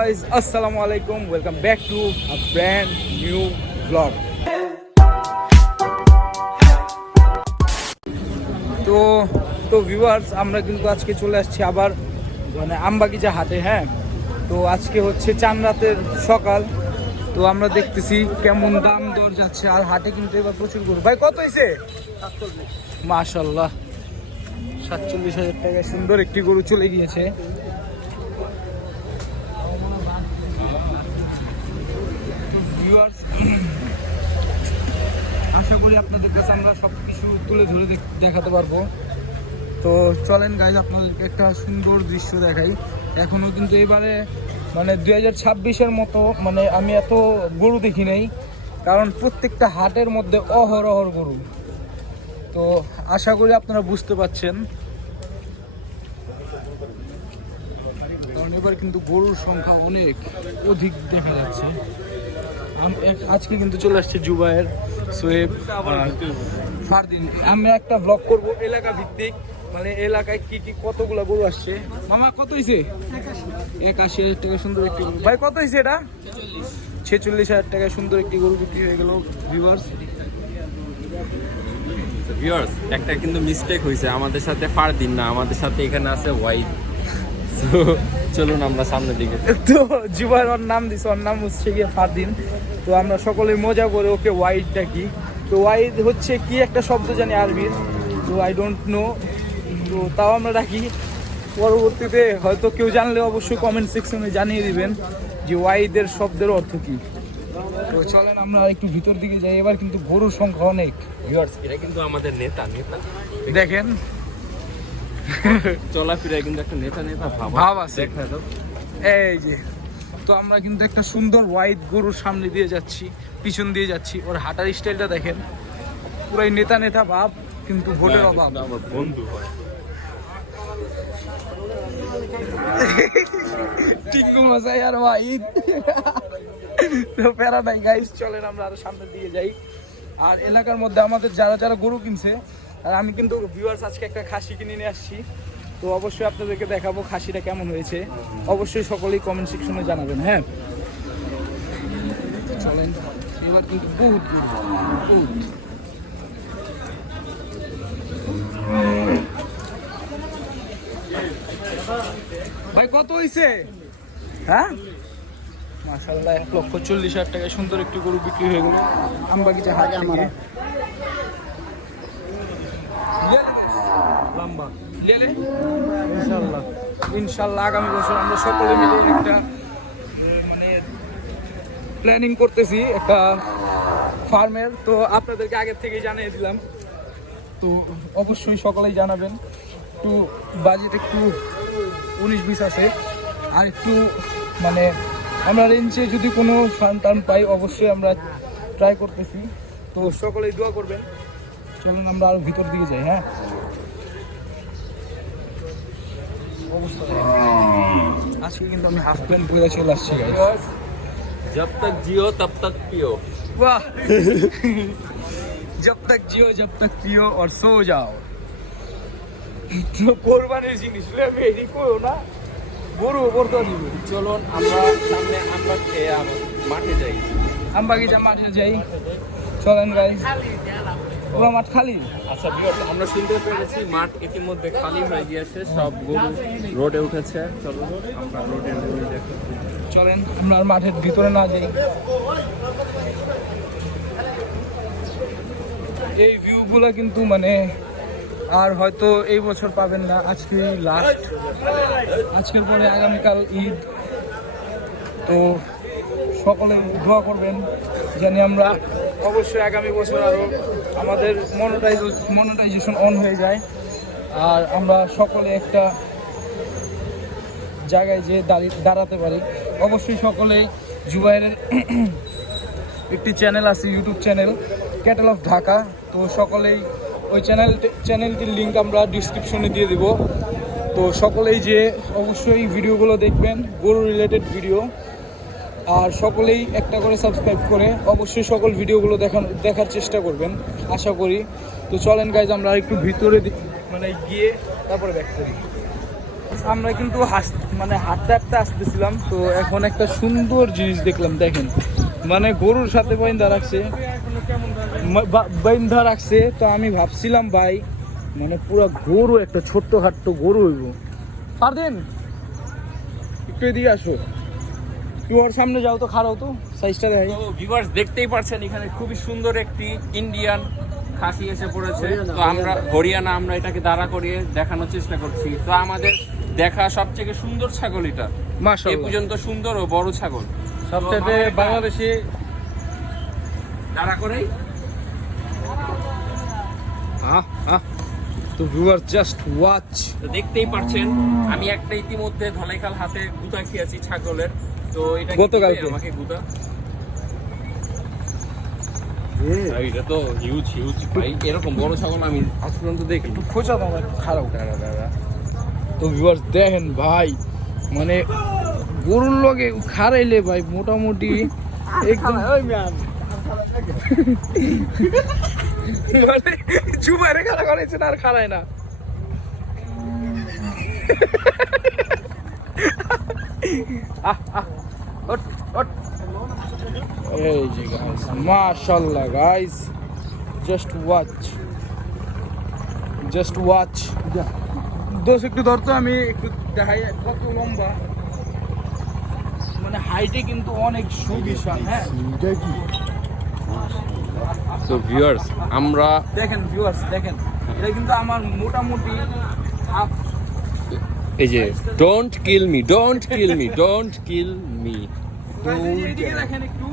guys, assalamu alaikum. Welcome back to a brand new vlog. তো viewers, আমরা কিন্তু আজকে চলে আসছি আবার মানে আমবাগিচা হাটে। হ্যাঁ, তো আজকে হচ্ছে চান রাতের সকাল। তো আমরা দেখতেছি কেমন দাম দর যাচ্ছে, আর হাটে কিন্তু এবার প্রচুর গরু। ভাই কত হয়েছে? মাশাআল্লাহ 47,000 টাকায় সুন্দর একটি গরু চলে গিয়েছে। আশা করি আপনাদের কাছে আমরা সব কিছু তুলে ধরে দেখাতে পারবো। তো চলেন গাইজ, আপনাদেরকে একটা সুন্দর দৃশ্য দেখাই। এখনও কিন্তু এবারে মানে 2026-এর মতো মানে আমি এত গরু দেখি নাই, কারণ প্রত্যেকটা হাটের মধ্যে অহরহর গরু। তো আশা করি আপনারা বুঝতে পারছেন, কারণ এবার কিন্তু গরুর সংখ্যা অনেক অধিক দেখা যাচ্ছে। আজকে কিন্তু চলে আসছে জুবায়ের, সোহেব, ফারদিন। আমি একটা ব্লগ করব এলাকা ভিত্তিক, মানে এলাকায় কি কি কতগুলা গরু আসছে। মামা কত হয়েছে? 81,000 টাকা সুন্দর একটি গরু। ভাই কত হয়েছে এটা? 46,000 টাকায় সুন্দর একটি গরু বিক্রি হয়ে গেল। ভিউয়ার্স, একটা কিন্তু মিস্টেক হয়েছে আমাদের সাথে। ফারদিন না, আমাদের সাথে এখানে আছে ওয়াইড। চলুন আমরা সামনের দিকে। তো জুবায়ের ওর নাম দিছে, ওর নাম হচ্ছে গিয়ে ফারদিন। তো আমরা সকলে মজা করে ওকে ওয়াইড ডাকি। তো ওয়াইড হচ্ছে কি একটা শব্দ জানি আরবির, তো আই ডোন্ট নো, তো তাও আমরা ডাকি। পরবর্তীতে হয়তো কেউ জানলে অবশ্যই কমেন্ট সেকশনে জানিয়ে দিবেন যে ওয়াইদের শব্দের অর্থ কি। তো চলেন আমরা একটু ভিতর দিকে যাই। এবার কিন্তু গরুর সংখ্যা অনেক। ভিউয়ার্স, এটা কিন্তু আমাদের নেতা দেখেন, চলাফেরায় কিন্তু একটা নেতা ভাব আছে। এই যে, তো আমরা কিন্তু একটা সুন্দর হোয়াইট গরুর সামনে দিয়ে যাচ্ছি, পিছন দিয়ে যাচ্ছি। ওর হাঁটার স্টাইলটা দেখেন, পুরাই নেতা ভাব, কিন্তু ভোটের অভাব। আমার বন্ধু হয় টিকু মশাই আর হোয়াইট। তো প্যারা নাই গাইস, চলেন আমরা আরো সামনের দিকে যাই। আর এলাকার মধ্যে আমাদের যারা যারা গরু কিনছে, আর আমি কিন্তু ভিউয়ার্স আজকে একটা খাসি কিনে নিয়ে আসছি। তো অবশ্যই আপনাদেরকে দেখাবো খাসিটা কেমন হয়েছে। অবশ্যই সকলেই কমেন্ট সেকশনে জানাবেন। হ্যাঁ, চলেন। এবার কিন্তু বহুত ভাই কত হয়েছে? হ্যাঁ, মাশাআল্লাহ 1,40,000 টাকায় সুন্দর একটি গরু বিক্রি হয়ে গেল আমবাগিচা হাটে। আমার লম্বা ইনশাল্লাহ আগামী বছর আমরা সকলে মিলে একটা মানে প্ল্যানিং করতেছি একটা ফার্মের। তো আপনাদেরকে আগের থেকেই জানিয়ে দিলাম, তো অবশ্যই সকলেই জানাবেন। একটু বাজেট একটু 19-20 আছে, আর একটু মানে আমরা রেঞ্জে যদি কোনো ফার্ম টার্ম পাই অবশ্যই আমরা ট্রাই করতেছি। তো সকলেই দোয়া করবেন। চলুন আমরা আরো ভিতর দিকে যাই। হ্যাঁ, অবস্থা আজকে কিন্তু আমি হাফ প্যান্ট পরে চলে আসছি গাইস। जब तक जियो तब तक पियो। वाह जब तक जियो जब तक पियो और सो जाओ। তো কোরবানির জিনিস আমি এডি কইও না, গরু করতে দিব। চলুন আমরা সামনে আমরা খেয়ে মাঠে যাই, আমবাগিচা মাঠে যাই। চলেন গাইস, পুরো মাঠ খালি। আচ্ছা ভিউয়ার্স, আমরা শুনতে পেরেছি মাঠ ইতিমধ্যে খালি হয়ে গিয়েছে, সব গরু রোডে উঠেছে। চলুন আমরা রোডের গরু দেখি। চলেন আমরা আর মাঠের ভিতরে না যাই। এই ভিউগুলো কিন্তু মানে আর হয়তো এই বছর পাবেন না। আজকে লাস্ট, আজকের পরে আগামীকাল ঈদ। তো সকলে দোয়া করবেন যেন আমরা অবশ্যই আগামী বছর আরও আমাদের মনিটাইজেশন অন হয়ে যায়, আর আমরা সকলে একটা জায়গায় যে দাঁড়াতে পারি। অবশ্যই সকলে জুবায়ের একটি চ্যানেল আছে, YouTube channel cattle of Dhaka. তো সকলেই ওই চ্যানেলটির লিঙ্ক আমরা ডিসক্রিপশনে দিয়ে দিব। তো সকলেই যে অবশ্যই ভিডিওগুলো দেখবেন, গরু রিলেটেড ভিডিও, আর সকলেই একটা করে সাবস্ক্রাইব করে অবশ্যই সকল ভিডিওগুলো দেখার চেষ্টা করবেন আশা করি। তো চলেন গাইজ আমরা একটু ভিতরে মানে গিয়ে তারপরে ব্যাক করি। আমরা কিন্তু মানে হাঁটতে হাঁটতে আসতেছিলাম, তো এখন একটা সুন্দর জিনিস দেখলাম। দেখেন, মানে গরুর সাথে বাইন্ধা রাখছে। তো আমি ভাবছিলাম ভাই, মানে পুরো গরু, একটা ছোট্ট খাট্ট গরু হইব। পারদিন একটু এদিকে আসো, তুই ওর সামনে যাও তো, খারাও তো, সাইজটা দেখাই। তো ভিউয়ার্স দেখতেই পারছেন এখানে খুবই সুন্দর একটি ইন্ডিয়ান খাসি এসে পড়েছে। তো আমরা হরিয়ানা, আমরা এটাকে দাঁড়া করিয়ে দেখানোর চেষ্টা করছি। তো আমাদের দেখা সবথেকে সুন্দর ছাগল এটা, এই মাশাআল্লাহ, পর্যন্ত সুন্দর ও বড় ছাগল সবচেয়ে বাংলাদেশে দাঁড়া করেই। তো ভিউয়ার জাস্ট ওয়াচ। তো দেখতেই পাচ্ছেন আমি একটা ইতিমধ্যে ধলাইখাল হাতে গুতা খেয়েছি ছাগলের। তো এটা গতকালকে আমাকে গুতা, এটা তো হিউজ ভাই, এরকম বড় ছাগল আমি আজ পর্যন্ত দেখি। একটু খোঁজা দাও, খারাপ। তো ভিউয়ার্স দেখেন ভাই, মানে গরুর লগে খারাইলে ভাই মোটামুটি একদম মানে জুবারে খাড়া করাইছে না, আর খাড়ায় না। এই যে গাইস, মাশাআল্লাহ গাইস, জাস্ট ওয়াচ। দোষ একটু ধরতো, আমি একটু দেখাই কত লম্বা, মানে হাইটে কিন্তু অনেক সুবিশাল। হ্যাঁ, তো ভিউয়ার্স আমরা দেখেন ভিউয়ার্স দেখেন, এটা কিন্তু আমার মোটামুটি হাফ। এই যে don't kill me, don't kill me, don't kill me. এইদিকে দেখেন একটু,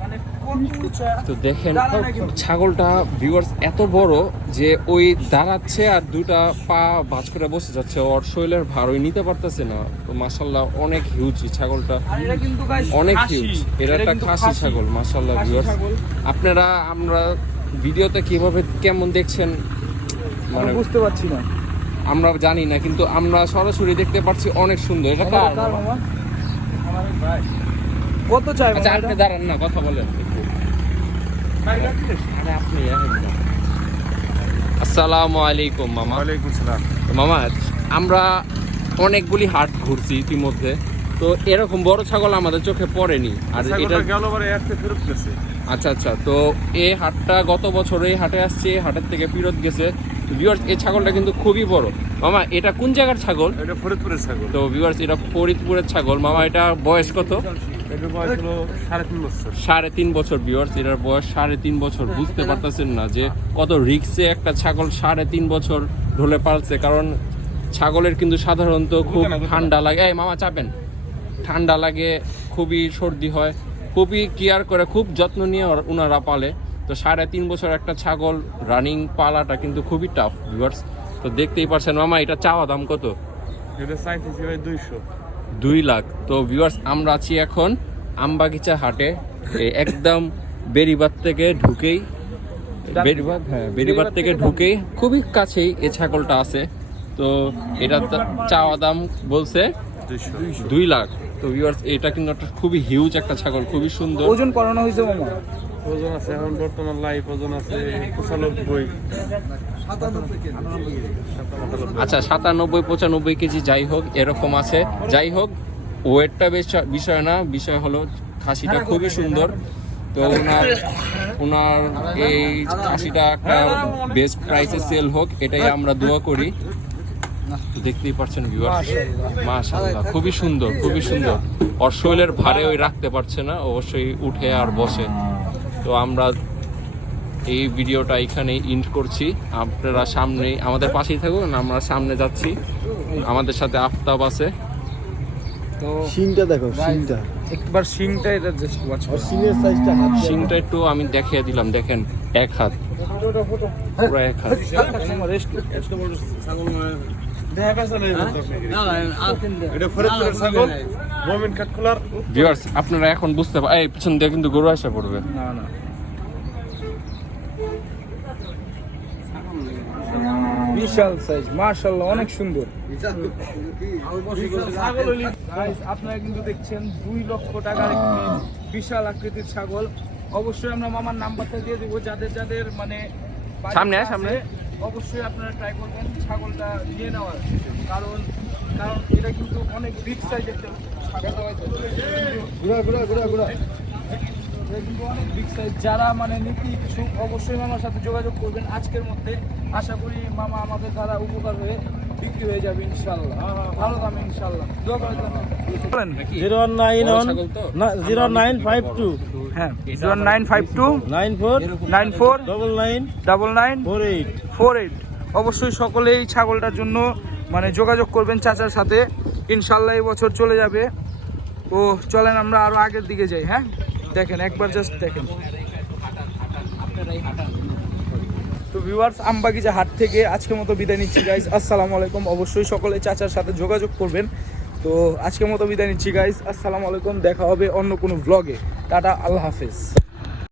মানে কত উঁচা। তো দেখেন দাঁড়ানো কিন্তু। ছাগলটা ভিউয়ার্স এত বড় যে ওই দাঁড়াচ্ছে আর দুটা পা ভাঁজ করে বসে যাচ্ছে, ওর শরীরের ভার ওই নিতে পারতেছে না। তো মাশাআল্লাহ অনেক হিউজ ছাগলটা, আর এটা কিন্তু guys অনেক খাসি। হিউজ। এটা একটা কিন্তু খাসি ছাগল মাশাআল্লাহ। খাসি ভিউয়ার্স ছাগল। আপনারা আমরা ভিডিওতে কিভাবে কেমন দেখছেন মানে আমি বুঝতে পারছি না। আমরা জানি না, কিন্তু আমরা সরাসরি দেখতে পাচ্ছি অনেক সুন্দর। এটা কার কার মামা? আমার ভাই। কত চাই আচ্ছা মামা আপনি এটা? দাঁড়ান না, কথা বলেন একটু। আরে আপনি আসসালামু আলাইকুম মামা। ওয়ালাইকুম সালাম। তো মামা, আমরা অনেকগুলি হাট ঘুরছি ইতিমধ্যে, তো এরকম বড় ছাগল আমাদের চোখে পড়েনি। আর এটা ছাগলটা গেল বারে একটা ফেরত গেছে। আচ্ছা, তো এই হাটটা গত বছর এই হাটে আসছে, এই হাটের থেকে ফেরত গেছে। ভিউয়ার্স এই ছাগলটা কিন্তু খুবই বড়। মামা এটা কোন জায়গার ছাগল? এটা ফরিদপুরের ছাগল। তো ভিউয়ার্স এটা ফরিদপুরের ছাগল। মামা এটা বয়স কত? এটার বয়স হলো 3.5 বছর। 3.5 বছর। ভিউয়ার্স এটার বয়স 3.5 বছর। বুঝতে পারতেছেন না যে কত রিক্সে একটা ছাগল 3.5 বছর ঢলে পালছে। কারণ ছাগলের কিন্তু সাধারণত খুব ঠান্ডা লাগে, এই মামা চাপেন, ঠান্ডা লাগে, খুবই সর্দি হয়, খুবই কেয়ার করে, খুব যত্ন নিয়ে ওনারা পালে। তো 3.5 বছর একটা ছাগল রানিং পালাটা কিন্তু খুবই টাফ ভিউয়ার্স। তো দেখতেই পারছেন মামা, এটা চাওয়া দাম কত? এটা চাইতেছি ভাই 200। 2 লাখ। তো ভিউয়ার্স আমরা আছি এখন আমবাগিচা হাটে, একদম বেরিবাদ থেকে ঢুকেই, বেরিবাদ থেকে ঢুকেই খুবই কাছেই এই ছাগলটা আছে। তো এটা চাওয়া দাম বলছে 2 লাখ। তো ভিউয়ার্স এটা কিন্তু একটা খুবই হিউজ একটা ছাগল, খুবই সুন্দর। ওজন করানো হয়েছে মামা? ওজন আছে এখন বর্তমান লাইভ ওজন আছে 95। আচ্ছা 97-95 কেজি যাই হোক এরকম আছে। যাই হোক ওয়েটটা বিষয় না, বিষয় হলো খাসিটা খুবই সুন্দর। তো ওনার এই খাসিটা একটা বেস্ট প্রাইসে সেল হোক, এটাই আমরা দোয়া করি। দেখতেই পাচ্ছেন ভিউয়ার্স, মাশাআল্লাহ খুবই সুন্দর, খুবই সুন্দর। ওর শরীরের ভারে ওই রাখতে পারছে না, অবশ্যই উঠে আর বসে। তো আমরা এই ভিডিওটা এখানেই এন্ড করছি। আপনারা সামনে আমাদের পাশেই থাকুন, আমরা সামনে যাচ্ছি, আমাদের সাথে আফতাব আছে। তো শিংটা দেখো, শিংটা একবার শিংটা এটা জাস্ট ওয়াচ আর শিংয়ের সাইজটা হাত দিয়ে শিংটা একটু আমি দেখিয়ে দিলাম, দেখেন 1 হাত, পুরো 1 হাত। এটা ফরিদপুরের ছাগল, মোমিন কাঠখোলার। ভিউয়ার্স আপনারা এখন বুঝতে এই পিছন দিয়ে কিন্তু গরু আসা পড়বে। না বিশাল সাইজ, মাশাআল্লাহ অনেক সুন্দর। গাইস আপনারা কিন্তু দেখছেন 2 লক্ষ টাকার একটি বিশাল আকৃতির ছাগল। অবশ্যই আমরা মামার নাম্বারটা দিয়ে দেবো, যাদের মানে সামনে বাড়িতে সামনে আছে, অবশ্যই আপনারা ট্রাই করবেন ছাগলটা নিয়ে নেওয়ার। কারণ কারণ এটা কিন্তু অনেক বিগ সাইজ একটা ছাগল। এটা কিন্তু অনেক বিগ সাইজ। যারা মানে নিতে ইচ্ছুক অবশ্যই মামার সাথে যোগাযোগ করবেন আজকের মধ্যে। আশা করি মামা আমাদের দ্বারা উপকার হয়ে বিক্রি হয়ে যাবে ইনশাল্লাহ, ভালো দামে ইনশাল্লাহ। দোয়া করে বলেন 01952 হ্যাঁ 0952 94 99 99 99 48 48। অবশ্যই সকলেই ছাগলটার জন্য মানে যোগাযোগ করবেন চাচার সাথে, ইনশাল্লাহ এই বছর চলে যাবে। তো চলেন আমরা আরো আগের দিকে যাই। হ্যাঁ দেখেন একবার জাস্ট দেখেন। তো ভিউয়ার্স আমবাগিচা হাট থেকে আজকের মতো বিদায় নিচ্ছি গাইস, আসসালামু আলাইকুম। অবশ্যই সকলে চাচার সাথে যোগাযোগ করবেন। তো আজকের মতো বিদায় নিচ্ছি গাইস, আসসালামু আলাইকুম। দেখা হবে অন্য কোনো ব্লগে। টাটা, আল্লাহ হাফেজ।